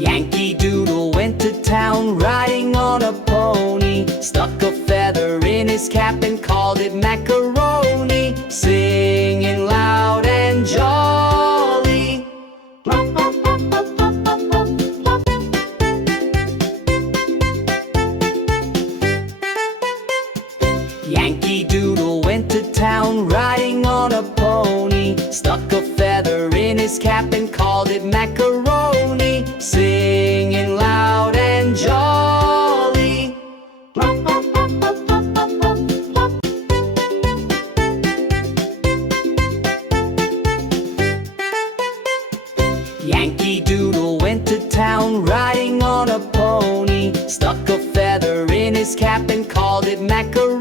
Yankee Doodle went to town riding on a pony. Stuck a feather in his cap and called it macaroni, singing loud and jolly. Yankee Doodle went to town riding on a pony. Stuck a feather in his cap and called it macaroni, singing loud and jolly. Yankee Doodle went to town riding on a pony. Stuck a feather in his cap and called it macaroni,